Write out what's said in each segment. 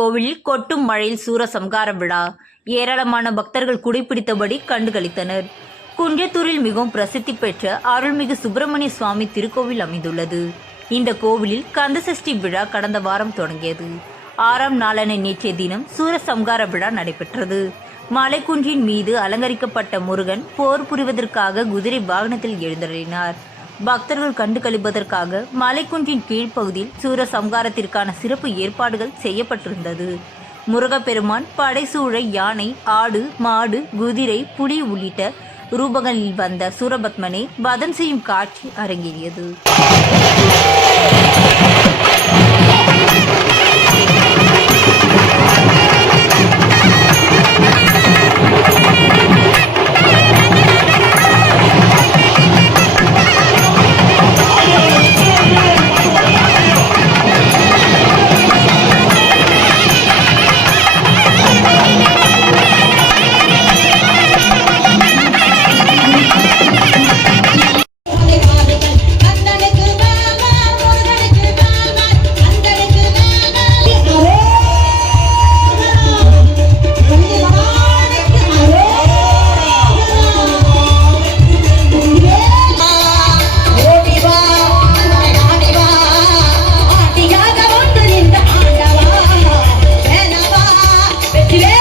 கோவிலில் கொட்டும் மழையில் சூரசம்கார விழா. ஏராளமான பக்தர்கள் குடிப்பிடித்தபடி கண்டுகளித்தனர். குன்றத்தூரில் மிகவும் பிரசித்தி பெற்ற அருள்மிகு சுப்பிரமணிய சுவாமி திருக்கோவில் அமைந்துள்ளது. இந்த கோவிலில் கந்தசஷ்டி விழா கடந்த வாரம் தொடங்கியது. ஆறாம் நாளான நேற்றைய தினம் சூரசம்கார விழா நடைபெற்றது. மலைக்குன்றின் மீது அலங்கரிக்கப்பட்ட முருகன் போர் புரிவதற்காக குதிரை வாகனத்தில் எழுந்தருளினார். பக்தர்கள் கண்டு கழிப்பதற்காக மலைக்குன்றின் கீழ்ப்பகுதியில் சூரசம்காரத்திற்கான சிறப்பு ஏற்பாடுகள் செய்யப்பட்டிருந்தது. முருகப்பெருமான் படைசூழ யானை ஆடு மாடு குதிரை புலி உள்ளிட்ட ரூபங்களில் வந்த சூரபத்மனை வதம் செய்யும் காட்சி அரங்கேறியது. அந்தனுக்கு Querer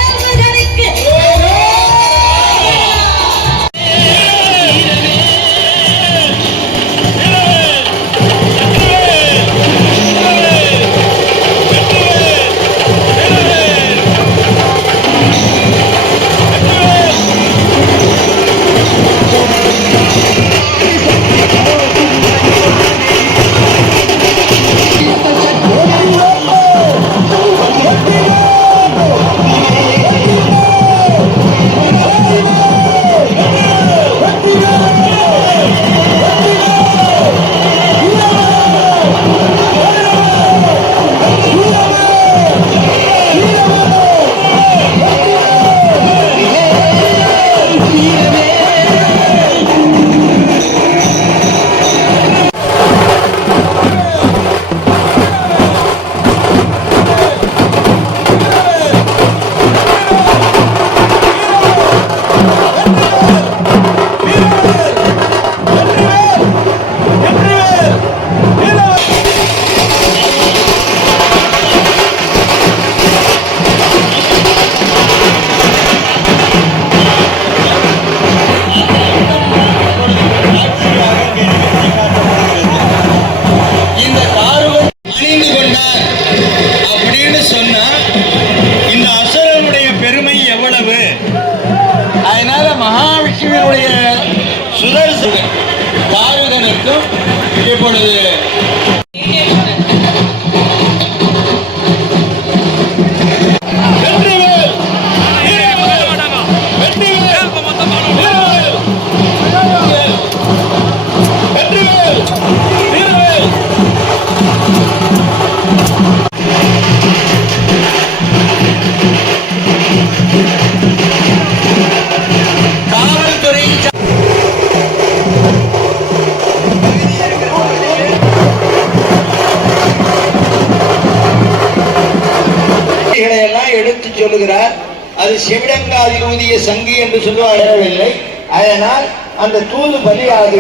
சொல்லுகிறார். அது சிவடங்காதில் ஊதிய சங்கு என்று சொல்லுவாடவில்லை அதனால் அந்த தூது பலியாது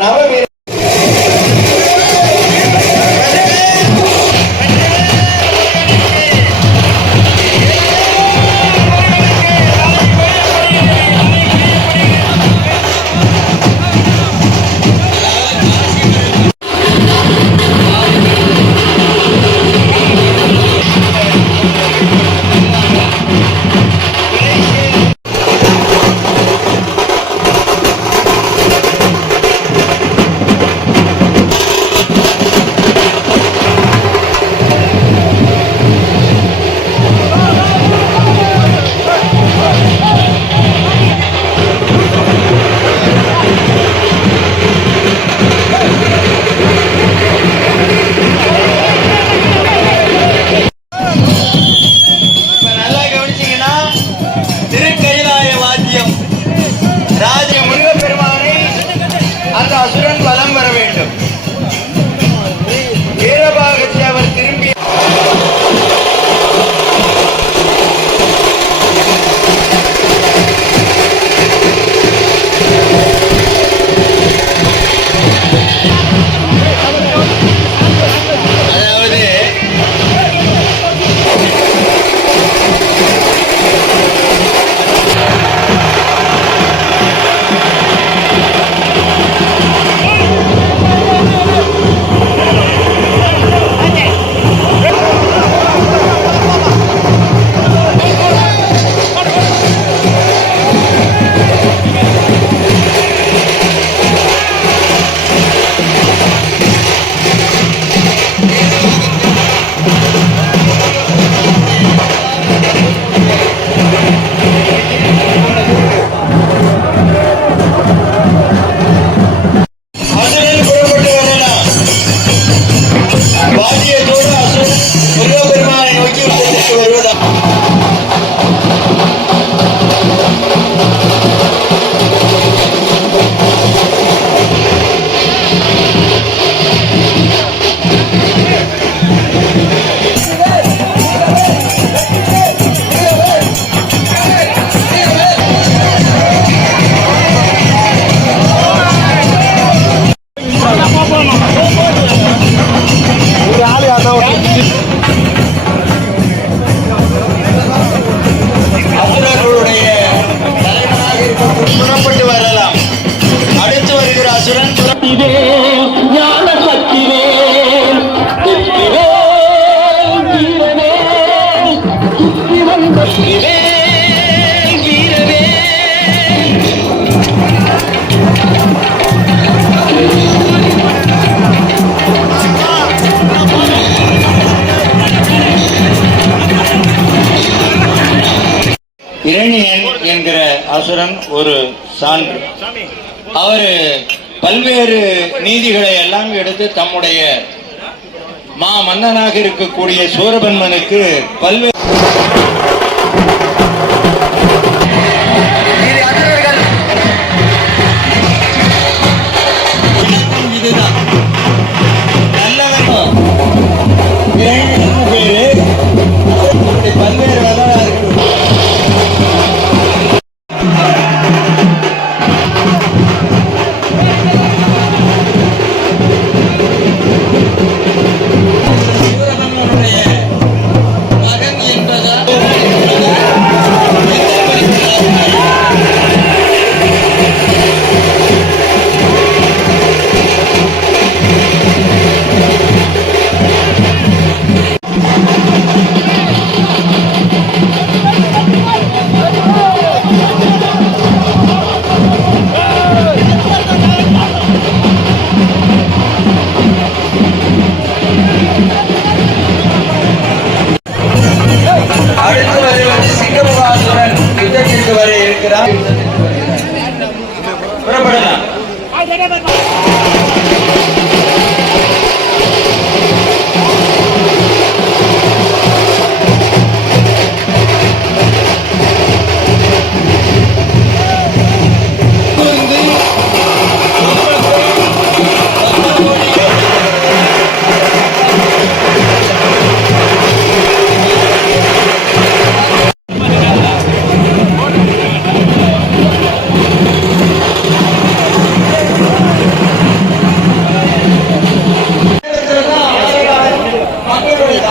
நவவீர என்கிற அசுரன் ஒரு சான்று. அவரு பல்வேறு நீதிகளை எல்லாம் எடுத்து தம்முடைய மா மன்னனாக இருக்கக்கூடிய சூரபன்மனுக்கு பல்வேறு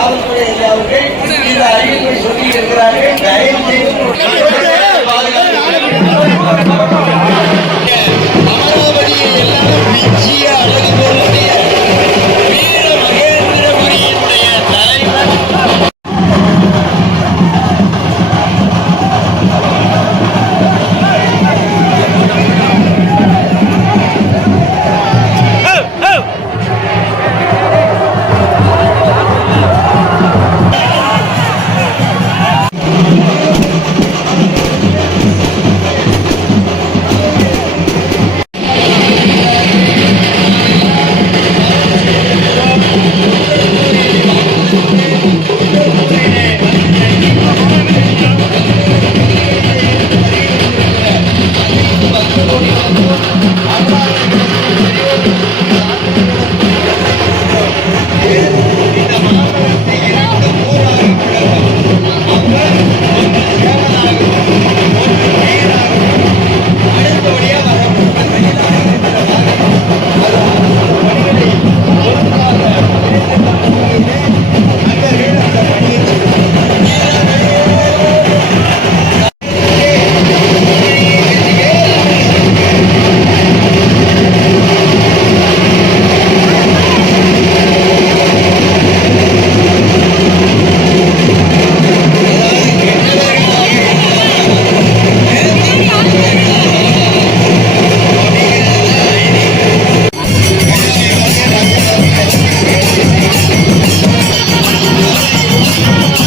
காவல்துறை ஐயாவுக்கு இந்த அறிவிப்பை சொல்லி இருக்கிறார்கள் தயவு செய்து I'm Música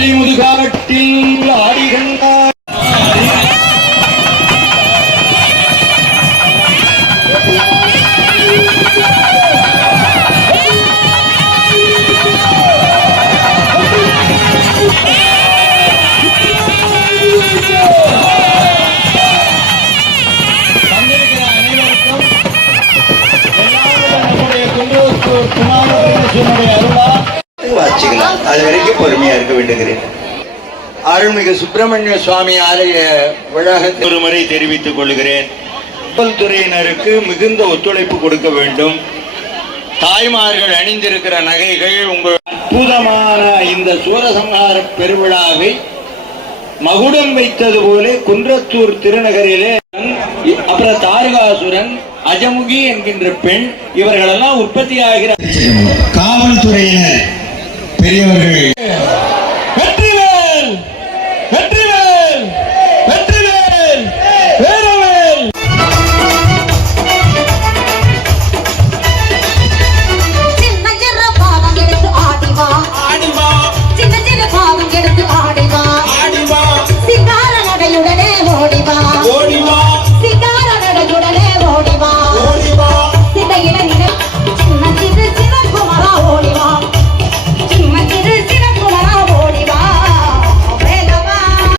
Primo de Galo. வேண்டுகிறேன் அருள்மிகு சுப்பிரமணிய சுவாமி ஆலய வளாகத்தில் ஒரு முறை தெரிவித்துக் கொள்கிறேன். துறையினருக்கு மிகுந்த ஒத்துழைப்பு கொடுக்க வேண்டும். தாய்மார்கள் அணிந்திருக்கிற நகைகள் உங்கள் அற்புதமான இந்த சூரசம்ஹார பெருவிழாவை மகுடம் வைத்தது போல குன்றத்தூர் திருநகரிலே அப்புறம் தாரகாசுரன் அஜமுகி என்கின்ற பெண் இவர்களெல்லாம் உற்பத்தி ஆகிற காவல்துறையினர் பெரியவர்கள். வெற்றிவேல் வெற்றி